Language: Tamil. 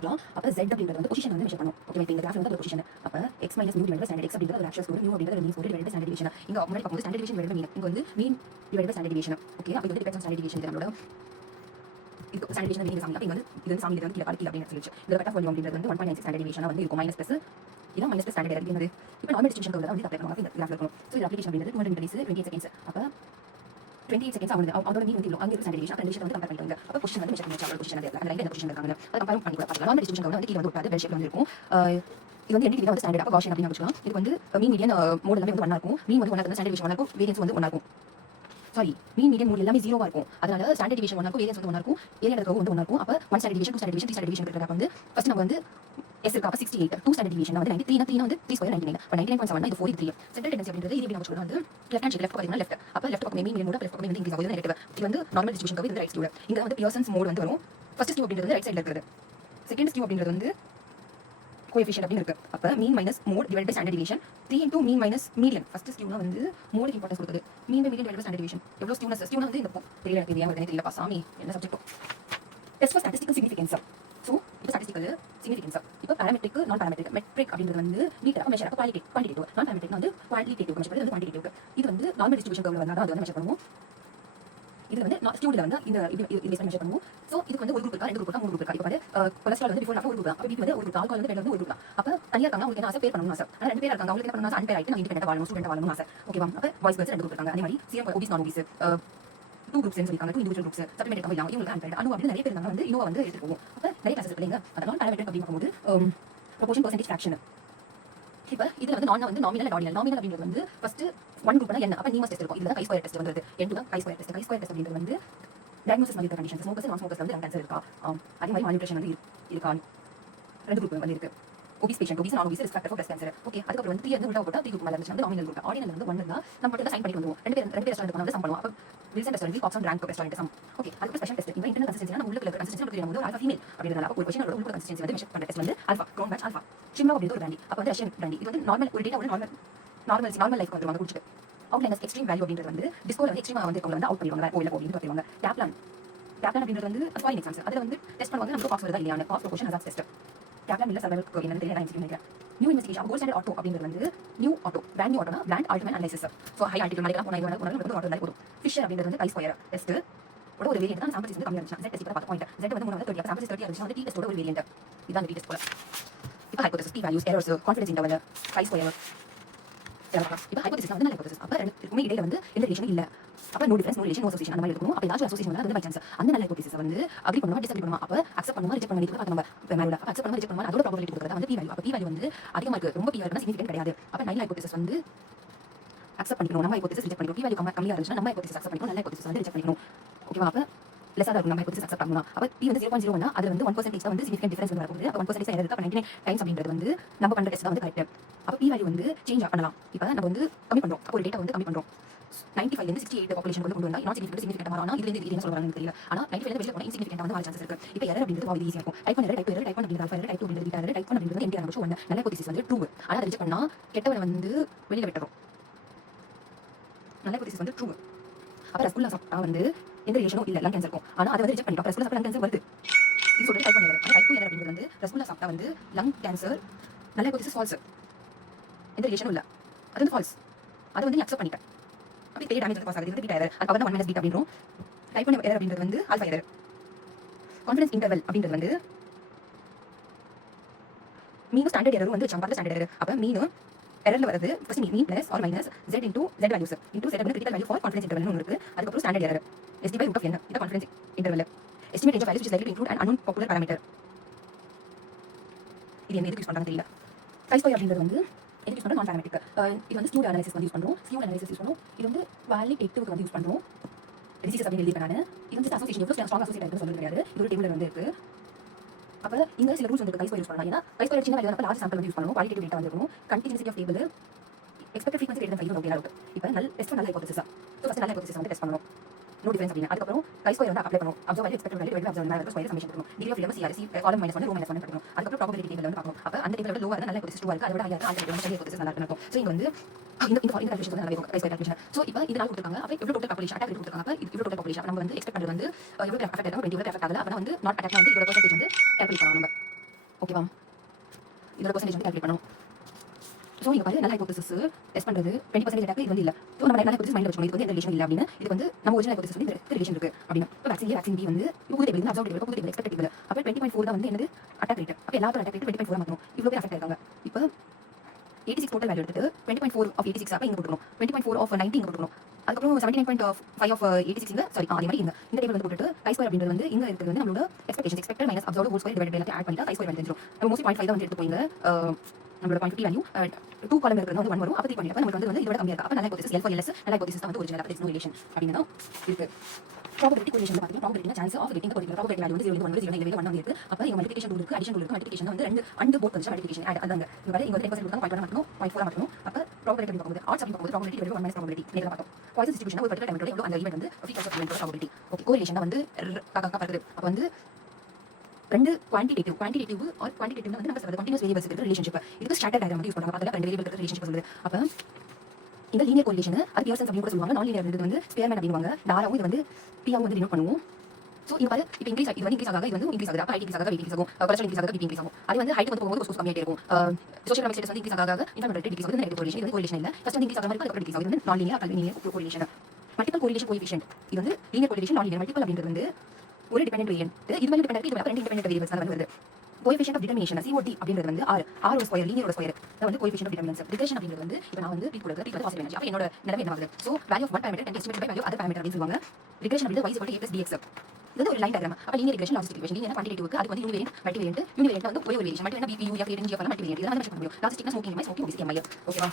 பார்க்கலாம். அப்போ z அப்படின்றது வந்து பொசிஷன் வந்து மெஷர் பண்ணும். ஓகே, இப்போ இந்த கிராஃப்ல வந்து ஒரு பொசிஷன். அப்போ x - mu divided by standard x அப்படின்றது ஒரு ஆக்சுவல் ஸ்கோர், mu அப்படின்றது mean score divided by standard deviation. இங்க முன்னாடி பார்க்கும்போது standard deviation divided by mean, இங்க வந்து mean divided by standard deviation. Okay, அப்போ இது வந்து டிபெண்ட்ஸ் ஆன் ஸ்டாண்டர்ட் டிவியேஷன். நம்மளோட இது ஸ்டாண்டர்ட் டிவியேஷன் மீன் சாமி. அப்போ இங்க வந்து இது வந்து சாமி வந்து கீழ பாதி கீழ அப்படின்னு சொல்லிச்சு. இந்த கட் ஆஃப் வால்யூம் அப்படின்றது வந்து 1.96 ஸ்டாண்டர்ட் டிவியேஷன் வந்து இருக்கும். மைனஸ் பிளஸ் இது மைனஸ் பிளஸ் ஸ்டாண்டர்ட் எரர் என்னது? இப்போ நார்மல் டிஸ்ட்ரிபியூஷன் கர்வ்ல வந்து அப்ளை பண்ணுவாங்க. இந்த கிராஃப்ல இருக்கும். சோ இது அப்ளிகேஷன் அப்படின்றது 200 மீட்டர் 28 செகண்ட்ஸ். அப்போ 28 செகண்ட்ஸ் ஆகுது. அதோட மீன் வந்து இவ்வளோ. அங்கே இருக்க ஸ்டாண்டர்ட் டிவியேஷன் அந்த விஷயத்தை வந்து கம்பேர் பண்ணிக்கோங்க. அப்போ பொசிஷன் வந்து மெஷர் பண்ணி வச்சு பொசிஷன் அந்த லைன்ல என்ன பொசிஷன் இருக்காங்க அதை கம்பேர் பண்ணி பார்க்கலாம். நார்மல் டிஸ்ட்ரிபியூஷன் கர்வ்ல வந்து கீழ வந்து ஒட்டாது, பெல் ஷேப்ல வந்து இருக்கும். இது வந்து NDT வந்து ஸ்டாண்டர்ட். அப்போ காஷியன் அப்படின்னு வச்சுக்கலாம். இது வந்து மீன் மீடியன் மோட் எல்லாமே வந்து 1 இருக்கும். மீன் வந்து 1 இருக்கும், ஸ்டாண்டர்ட் டிவியேஷன் 1 இருக்கும், வேரியன்ஸ் வந்து 1 இருக்கும். சாரி, மீன் மீடியன் மோட் எல்லாமே 0 இருக்கும். அதனால ஸ்டாண்டர்ட் டிவியேஷன் 1 இருக்கும், வேரியன்ஸ் வந்து 1 இருக்கும், ஏரியா கர்வ் வந்து 1 இருக்கும். அப்போ 1 standard deviation, 2 standard deviation, 3 standard deviation இருக்கிறது. வந்து ஃபர்ஸ்ட் நம்ம வந்து S இருக்கு. அப்போ 68, 2 ஸ்டாண்டர்ட் டிவியேஷன் வந்து 93, 3 வந்து 3 ஸ்கொயர் 99. அப்போ 99.7 இது 4 3. சென்ட்ரல் டெண்டன்சி அப்படின்றது இது எப்படி நம்ம சொல்றோம் வந்து லெஃப்ட் ஹேண்ட் லெஃப்ட் பக்கம் லெஃப்ட். அப்போ லெஃப்ட் பக்கம் மீன் மீடியன் மோட், லெஃப்ட் பக்கம் வந்து இன்க்ரீஸ் ஆகுது நெகட்டிவ். இது வந்து நார்மல் டிஸ்ட்ரிபியூஷன் கர்வ், இது ரைட் ஸ்கியூ. இங்க வந்து பியர்சன்ஸ் மோட் வந்து வரும். ஃபர்ஸ்ட் ஸ்கியூ அப்படின்றது ரைட் சைடுல இருக்குது. செகண்ட் ஸ்கியூ அப்படின்றது வந்து கோஎஃபிஷியன்ட் அப்படின்னு இருக்கு. அப்போ mean minus mode divide by standard deviation 3 into mean minus median. First ஸ்கியூனா வந்து மோடுக்கு இம்பார்ட்டன்ஸ் கொடுக்குது. Mean by median divide by standard deviation எவ்வளவு ஸ்கியூனா வந்து இந்த தெரியல எனக்கு, இது ஏன் வருதுன்னு தெரியல. சாமி என்ன subject? Test for statistical significance. So இப்போ ஸ்டாட்டிஸ்டிக்கல் சிக்னிஃபிகன்ஸ். இப்போ பாராமெட்ரிக் நான் பாராமெட்ரிக். மெட்ரிக் அப்படின்றது வந்து மீட்டர் மெஷர் குவான்டிட்டேட்டிவ். நான் பாராமெட்ரிக் வந்து குவாலிட்டேட்டிவ் மெஷர் பண்ணுறது, குவான்டிட்டேட்டிவ். இது வந்து நார்மல் டிஸ்ட்ரிபியூஷன் கர்வ்ல வந்தா அது வந்து மெஷர் பண்ணுவோம். இது வந்து ஸ்கியூல வந்து இந்த இது மெஷர் பண்ணுவோம். ஸோ இதுக்கு வந்து ஒரு குரூப் இருக்கா, ரெண்டு குரூப் இருக்கா, மூணு குரூப் இருக்கா. இப்போ பாரு கொலஸ்ட்ரால் வந்து பிஃபோர் ஆஃப் ஒரு குரூப் தான். அப்போ பிபி வந்து ஒரு குரூப், ஆல்கஹால் வந்து பெட்ல வந்து ஒரு குரூப் தான். அப்போ தனியா இருக்காங்க, உங்களுக்கு என்ன ஆசை பேர் பண்ணணும் ஆசை. ஆனால் 2 பேர் இருக்காங்க, அவங்களுக்கு என்ன பண்ணணும் ஆசை, அன்பேர் ஆயிட்டு நான் இண்டிபெண்டன்ட் வாழணும், ஸ்டூடெண்ட் வாழணும் ஆசை. ஓகேவா? அப்போ பாய்ஸ் கேர்ள்ஸ் 2 குரூப் இருக்காங்க. அதே மாதிரி சிஎம் ஒபிஸ் நான் ஒபிஸ் 2 குரூப்ஸ் சொல்லிருக்காங்க, 2 இண்டிவிஜுவல் குரூப்ஸ் சப்ளிமெண்ட் இருக்காங்க. இவங்களுக்கு அன்பேர் அனு அப்படின்னு நிறைய பேர் இருந்தாங்க. வந்து இனோவா வந்து எடுத்துட்டு போவோம். அப்போ நிறைய கிளாஸஸ் இல்லைங்க. அதனால பாராமெட்ரிக் அப்படின்னு பார்க்கும்போது ப்ரொபோர்ஷன் பர்சன்டேஜ் ஃபிராக்ஷன். இப்போ இதுல வந்து வந்து நாமினல் ஆர்டினல். நாமினல் அப்படின்றது வந்து ஃபர்ஸ்ட் 1 குரூப்னா என்ன? அப்போ நீமஸ் டெஸ்ட் இருக்கும். இதுல கை ஸ்கொயர் டெஸ்ட் வந்து N2 தான் கை ஸ்கொயர் டெஸ்ட். கை ஸ்கொயர் டெஸ்ட் அப்படின்றது வந்து டயக்னோசிஸ் மாதிரி கண்டிஷன்ஸ். ஸ்மோக்கர்ஸ் நான் ஸ்மோக்கர்ஸ் வந்து லங் கேன்சர் இருக்கா, அதே மாதிரி மால்நியூட்ரிஷன் வந்து இருக்கா, 2 குரூப் வந்து இருக்கு. ஒபிஸ் patient, obese non obese risk factor for breast cancer. Okay, அதுக்கப்புறம் வந்து 3 வந்து உள்ள போட்டா 3 குரூப் மேல இருந்துச்சு. வந்து நாமினல் குரூப். ஆர்டினல் வந்து 1 தான். நம்ம மட்டும் சைன் பண்ணிட்டு வந்துவோம். ரெண்டு பேர் ரெஸ்டாரன்ட் வந்து சம் பண்ணுவோம். அப்போ Wilson restaurant, Wilcoxon rank restaurant sum. Okay, அதுக்கு ஸ்பெஷல் டெஸ்ட். இந்த இன்டர்னல் கன்சிஸ்டன்சி நம்ம உள்ள இருக்கிற கன்சிஸ்டன்சி நமக்கு தெரியும். ஆல்ஃபா ஃபீமேல் அப்படின்றதால அப்போ ஒரு பொசிஷனோட உள்ள கன்சிஸ்டன்சி வந்து மெஷர் பண்ற டெஸ்ட் வந்து alpha grown match alpha. Shimla அப்படின்றது ஒரு பிராண்டி. அப்போ வந்து ரஷ்யன் பிராண்டி. இது வந்து நார்மல் ஒரு டேட்டா வந்து நார்மல் லைஃப் வந்துருவாங்க குடிச்சிட்டு. அவுட்லைனஸ் எக்ஸ்ட்ரீம் வேல்யூ அப்படின்றது வந்து டிஸ்கோல வந்து எக்ஸ்ட்ரீமா வந்து வந்து அவுட் பண்ணிடுவாங்க. கோயில போய் பார்த்துருவாங்க. கேப்லான் அப்படின்றது வந்து ஃபாரின் எக்ஸாம்ஸ். அதில் வந்து டெஸ்ட் பண்ணுவாங்க. நமக்கு பாக்ஸ் வருதா இல்லையா, பாக்ஸ் ப்ரொபோர்ஷன் அதான் டெஸ்ட். கேப்லான் இல்ல சர்வைவல் கோர் என்னன்னு தெரியல, நான் நினைக்கிறேன். New investigation gold standard auto அப்படின்றது வந்து நியூ ஆட்டோ, பிராண்ட் நியூ ஆட்டோனா Bland Altman analysis. So high altitude மலைக்கெல்லாம் போனால் வந்து ஆட்டோ தான் போதும். ஃபிஷர் அப்படின்றது வந்து கை ஸ்கொயர் டெஸ்ட் ஒரு வேரியன்ட் தான். சாம்பிள்ஸ் வந்து கம்மியாக இருந்துச்சு. Z டெஸ்ட் பார்த்த பாயிண்ட் Z வந்து 3 30. சாம்பிள்ஸ் 30 இருந்துச்சு. வந்து டி டெஸ்டோட ஒரு வேரியன்ட். இதான் டி டெஸ்ட் போல. இப்போ hypothesis, P values, errors, confidence interval, chi square. இப்போ ஹைபோதசிஸ் வந்து ஹைபோதசிஸ். அப்போ ரெண்டுக்குமே இடையில வந்து எந்த ரிலேஷனும் இல்ல. அப்போ no difference, no relation, no association அந்த மாதிரி இருக்கணும். அப்போ ஏதாச்சும் அசோசியேஷன் வந்து பை சான்ஸ் அந்த நல்ல ஹைபோதசிஸ் வந்து அக்ரி பண்ணுமா டிஸ்அக்ரி பண்ணுமா, அப்போ அக்செப்ட் பண்ணுமா ரிஜெக்ட் பண்ணுமா பார்த்து நம்ம மேல அக்செப்ட் பண்ணுமா ரிஜெக்ட் பண்ணுமா அதோட ப்ராபபிலிட்டி கொடுக்குறது வந்து பி வேல்யூ. அப்போ பி வேல்யூ வந்து அதிகமாக இருக்கு, ரொம்ப பி வேல்யூனா சிக்னிஃபிகன்ட் கிடையாது. அப்போ நல்ல ஹைபோதசிஸ் வந்து அக்செப்ட் பண்ணிக்கணும், நம்ம ஹைபோதசிஸ் ரிஜெக்ட் பண்ணிக்கணும். பி வேல்யூ கம்மியாக இருந்துச்சுன்னா நம்ம ஹைபோதசிஸ் அக்செப்ட் பண்ணிக்கணும், நல்ல ஹைபோதசிஸ் வந்து ரிஜெக்ட் பண்ணிக்கணும். ஓகேவா? அப்போ லெஸ்ஸாக இருக்கும் நம்ம ஹைபோதசிஸ் அக்செப்ட் பண்ணணும். அப்போ பி வந்து 0.01 அது வந்து 1% தான் வந்து சிக்னிஃபிகன்ட் டிஃபரன்ஸ் வந்து வரப்போகுது. அப்போ 1% எரர் இருக்கு. அப்போ 99 டைம்ஸ் அப்படின்றது வந்து நம்ம பண்ணுற டெஸ்ட் தான் வந்து கரெக்ட். அப்போ பி வேல்யூ வந்து சேஞ்ச் பண்ணலாம். இப்போ நம்ம வந்து கம்மி பண்ணுறோம். அப்போ ஒரு டேட்டா வந்து கம்மி பண்ணுறோம். 95 இருந்து 68 பாப்புலேஷன் கொண்டு வந்தா நாட் சிக்னிஃபிகன்ட் மாறும். இதுல இருந்து என்ன சொல்றாங்கன்னு தெரியல. ஆனா 95 வெளிய போனா இன்சிக்னிஃபிகன்ட் வந்து வர சான்சஸ் இருக்கு. இப்போ எரர் அப்படின்றது ரொம்ப ஈஸியா இருக்கும். டைப் பண்ண டைப் அப்படின்றது ஆல்ஃபா எரர், டைப் 2 அப்படின்றது பீட்டா எரர், டைப் 1 அப்படின்றது என்டி ஆரம்பிச்சு 1 நல்ல ஹைபோதசிஸ் வந்து ட்ரூ. ஆனா அதை ரிஜெக்ட் பண்ணா கெட்டவனை வந்து வெளியில விட்டுறோம். நல்ல ஹைபோதசிஸ் வந்து ட்ரூ. அப்போ ரஸ்குல்லா சாப்பிட்டா வந்து எந்த ரிலேஷனும் இல்ல லங் கேன்சர் இருக்கும். ஆனா அதை வந்து ரிஜெக்ட் பண்ணிட்டோம். ரஸ்குல்லா சாப்பிட்டா லங் கேன்சர் வருது. இது சொல்லிட்டு டைப் பண்ணி டைப் 2 எரர் அப்படின்றது வந்து ரஸ்குல்லா சாப்பிட்டா வந்து லங் கேன்சர் நல்ல ஹைபோதசிஸ் ஃபால்ஸ், எந்த ரிலேஷனும் இல்ல, அது வந்து ஃபால்ஸ். அதை வந்து நீ அக்செப்ட் பண்ணிட்டேன். அப்படி பெரிய டேமேஜ் வந்து பாஸ் ஆகுது. இது பீட்டா எரர். அதுக்கு வந்து 1 - பீட்டா அப்படின்றோம். டைப் பண்ண எரர் அப்படின்றது வந்து ஆல்ஃபா எரர். கான்ஃபிடன்ஸ் இன்டர்வல் அப்படின்றது வந்து மீன் ஸ்டாண்டர்ட் எரர் வந்து வச்சாங்க. ஸ்டாண்டர்ட் எரர் அப்போ மீன் எரர்ல வரது first mean plus or minus z into z values into z வந்து critical value for confidence interval ஒன்று இருக்கு. அதுக்கப்புறம் standard error ST by root of n இது confidence interval. Estimate range of values is likely to include an unknown popular parameter. இது என்ன எதுக்கு யூஸ் பண்றாங்க தெரியல. கை ஸ்கொயர் அப்படின்றது வந்து எதுக்கு யூஸ் பண்றோம்? நான் பாராமெட்ரிக். இது வந்து ஸ்கியூ அனாலிசிஸ் வந்து யூஸ் பண்றோம். ஸ்கியூ அனாலிசிஸ் யூஸ் பண்றோம். இது வந்து குவாலிட்டேட்டிவ்க்கு வந்து யூஸ் பண்றோம். டிசீசஸ் அப்படின்னு எழுதி பண்ணானே இது வந்து அசோசியேஷன் எவ்வளவு ஸ்ட்ராங் அசோசியேட் ஆகுதுன்னு சொல்றது கிடையாது. இது ஒரு டேபிள் வந்து இருக்கு. அப்போ இங்க சில ரூல்ஸ் வந்து கை ஸ்கொயர் யூஸ் பண்ணலாம். ஏன்னா கை ஸ்கொயர் சின்ன வேல்யூ அப்போ லார்ஜ் சாம்பிள் வந்து யூஸ் பண்ணணும். குவாலிட்டேட்டிவ் டேட்டா வந்து இருக்கணும். Continuity of table expected frequency greater than 5 okay allowed. இப்போ test null hypothesis. So first null hypothesis வந்து டெஸ்ட் பண்ணணும். நோ டிஃபரன்ஸ் அப்படினா அதுக்கப்புறம் கை ஸ்கொயர் வந்து அப்ளை பண்ணுவோம். Observe value expected value divided observe value square summation பண்ணணும். Degree of freedom CRC column -1 row -1 பண்ணணும். அதுக்கப்புறம் ப்ராபபிலிட்டி டேபிள் வந்து பார்க்கணும். அப்போ அந்த டேபிள் வந்து லோவா இருந்தா நல்ல ஹைபோதசிஸ் 2 இருக்கு. அதை விட ஹையா இருந்தா ஆல்டர்னேட்டிவ் வந்து ஹைபோதசிஸ் நல்லா இருக்கும். ஸோ இங்க வந்து இந்த கால்குலேஷன் வந்து நல்லா இருக்கும். கை ஸ்கொயர் கால்குலேஷன். ஸோ இப்போ இது நாள் கொடுத்துருக்காங்க. அப்போ எவ்வளவு டோட்டல் பாப்புலேஷன் அட்டாக் கொடுத்துருக்காங்க. அப்போ இவ்வளவு டோட்டல் பாப்புலேஷன் நம்ம வந்து எக்ஸ்பெக்ட் பண்றது வந்து எவ்வளவு அஃபெக்ட் ஆகும் 20 அஃபெக்ட் ஆகல. அப்போ வந்து நாட் அட்டாக் வந்து இதோட பெர்சன்டேஜ் வந்து கால்குலேட் பண்ணணும். நம்ம ஓகேவா? இதோட பெர்சன்டேஜ் வந்து கால்குலேட் பண்ணணும். ஸோ இங்க பாரு நல் ஹைபோதசிஸ் டெஸ்ட் பண்றது 20% அட்டாக் இது வந்து இல்ல. ஸோ நம்ம நல் ஹைபோதசிஸ் மைண்ட்ல வச்சுக்கணும். இது வந்து எந்த ரிலேஷன் இல்ல அப்படின்னு. இது வந்து நம்ம ஒரிஜினல் ஹைபோதசிஸ் வந்து இந்த ரிலேஷன் இருக்கு அப்படின்னு. இப்போ வேக்சின் வேக்சின் பி வந்து புது டேபிள் வந்து அப்சர்வ் டேபிள் புது டேபிள் எக்ஸ்பெக்டட் டேபிள். அப்போ 20.4 தான் வந்து என்னது அட்டாக் ரேட். அப்போ எல்லாத்தோட அட்டாக் ரேட் 20.4 மாத்தணும். இவ்வளவு பேர் அஃபெக்ட் ஆயிருக்காங்க. இப்போ 86 டோட்டல் வேல்யூ எடுத்துட்டு 20.4 ஆஃப் 86 அப்ப இங்க போட்டுக்கணும். 20.4 ஆஃப் 90 இங்க போட்டுக்கணும். அதுக்கப்புறம் 79.5 ஆஃப் 86 இங்க சாரி அதே மாதிரி இந்த டேபிள் வந்து போட்டுட்டு chi ஸ்கொயர் அப்படின்றது வந்து இங்க இருக்கிறது வந்து நம்மளோட expectation expected minus observed whole square divided by எல்லாத்தையும் ஆட் பண்ணிட்டா chi ஸ்கொயர் வேல்யூ தெரிஞ்சிரும். நம்ம மோஸ்ட்லி 0.5 தான் வந்து எடுத்துப்போம் இங்க. நம்மளோட 0.50 வேல்யூ 2 காலம் இருக்கிறது வந்து 1 வரும். அப்ப 3 பண்ணிட்டா நமக்கு வந்து இதோட கம்மியா இருக்கு. அப்ப நல் ஹைபோதசிஸ் L for LS நல் ஹைபோதசிஸ் தான் வந்து ஒரிஜினல். அப்ப நோ ரிலேஷன் அப்படின்னு தான் இருக்கு. ப்ராபபிலிட்டி கோரிலேஷன் பாத்தீங்கன்னா ப்ராபபிலிட்டினா chance of getting particular probability value வந்து 0 1 0 இல்ல 1 இருக்கு. அப்ப இங்க மல்டிப்ளிகேஷன் ரூல் இருக்கு, அடிஷன் ரூல் இருக்கு. மல்டிப்ளிகேஷன் வந்து ரெண்டு அண்ட் போத் வந்து மல்டிப்ளிகேஷன் ஆட் அதாங்க. இங்க பாரு இங்க வந்து 10% கொடுத்தா 0.1 மட்டும் 0.4 மட்டும். அப்ப ப்ராபபிலிட்டி பார்க்கும்போது ஆட்ஸ் அப்படி பார்க்கும்போது ப்ராபபிலிட்டி டிவைடட் 1 மைனஸ் ப்ராபபிலிட்டி நேரா பார்த்தோம். பாய்சன் டிஸ்ட்ரிபியூஷன் ஒரு பர்టిక్యులர் டைம் எவ்வளவு அந்த ஈவென்ட் வந்து frequency of event probability. Okay correlation வந்து காக்கா பறக்குது. அப்ப வந்து ரெண்டு குவான்டிடேட்டிவ் ஆர் குவான்டிடேட்டிவ்னா வந்து நம்ம சொல்றது கண்டினியூஸ் வேரியபிள்ஸ் இருக்கிற ரிலேஷன்ஷிப். இதுக்கு ஸ்டாண்டர்ட் டயகிராம் வந்து யூஸ் பண்றாங்க. அதுல ரெண்டு வேரியபிள் இருக்கிற ரிலேஷன்ஷிப் சொல்லுது. அப்ப இந்த லீனியர் கோரிலேஷன் அது பியர்சன்ஸ் அப்படின்னு கூட சொல்லுவாங்க. நான் லீனியர் இது வந்து ஸ்பேர்மேன் அப்படினுவாங்க. டாராவும் இது வந்து பியாவும் வந்து டினோட் பண்ணுவோம். சோ இங்க பாரு இப்போ இன்க்ரீஸ் இது வந்து இன்க்ரீஸ் ஆகாத இது வந்து இன்க்ரீஸ் ஆகுது. அப்ப ஹைட் இன்க்ரீஸ் ஆகாத வெயிட் இன்க்ரீஸ் ஆகும். கொலஸ்ட்ரால் இன்க்ரீஸ் ஆகாத பிபி இன்க்ரீஸ் ஆகும். அது வந்து ஹைட் வந்து போகும்போது கொஸ்ட் கம்மியாயிட்டே இருக்கும். சோஷியல் எகனாமிக் ஸ்டேட்டஸ் வந்து இன்க்ரீஸ் ஆகாத இன்ஃபர்மேட்டிவ் டிக்ரீஸ் ஆகுது. நெகட்டிவ் கோரிலேஷன் இது வந்து கோரிலேஷன் இல்ல. ஃபர்ஸ்ட் வந்து இன்க்ரீஸ் ஆகாத மாதிரி அதுக்கு டிக்ரீஸ் ஆகுது. இது வந்து நான் லீனியர் அல்லது linear correlation. Multiple correlation coefficient இது வந்து லீனியர் கோரிலேஷன் நான் லீனியர் மல்டிபிள் அப்படின்றது வந்து ஒரு டிபெண்டன்ட் வேரியன்ட். இது மேல டிபெண்டன்ட் இது ரெண்டு டிபெண்டன்ட் வேரியபிள்ஸ் தான் வருது. கோஎஃபிஷியன்ட் ஆஃப் டிட்டர்மினேஷன் COD அப்படின்றது வந்து r ஒரு ஸ்கொயர் லீனியர் ஒரு ஸ்கொயர் அது வந்து கோஎஃபிஷியன்ட் ஆஃப் டிட்டர்மினன்ஸ். ரிகரஷன் அப்படின்றது வந்து இப்போ நான் வந்து p கொடுக்குறது p வந்து பாசிட்டிவ் எனர்ஜி. அப்ப என்னோட நிலைமை என்ன ஆகுது? So value of one parameter and estimated by value other parameter அப்படின்னு சொல்லுவாங்க. ரிகரஷன் அப்படின்றது y = a + dx. இது வந்து ஒரு லைன் டயகிராம். அப்ப லீனியர் ரிகரஷன் லாஜிஸ்டிக் ரிகரஷன் லீனியர் குவான்டிடேட்டிவ்க்கு அது வந்து யூனிவேரியன்ட் மல்டிவேரியன்ட். யூனிவேரியன்ட் வந்து ஒரே ஒரு relation மல்டிவேரியன்ட் b p u f a n g f எல்லாம் மல்டிவேரியன்ட். இதெல்லாம் மெஷர் பண்ண முடியும். லாஜிஸ்டிக்னா ஸ்மோக்கிங் மைஸ் ஸ்மோக்கிங் ஒபிசிட்டி MI. ஓகேவா?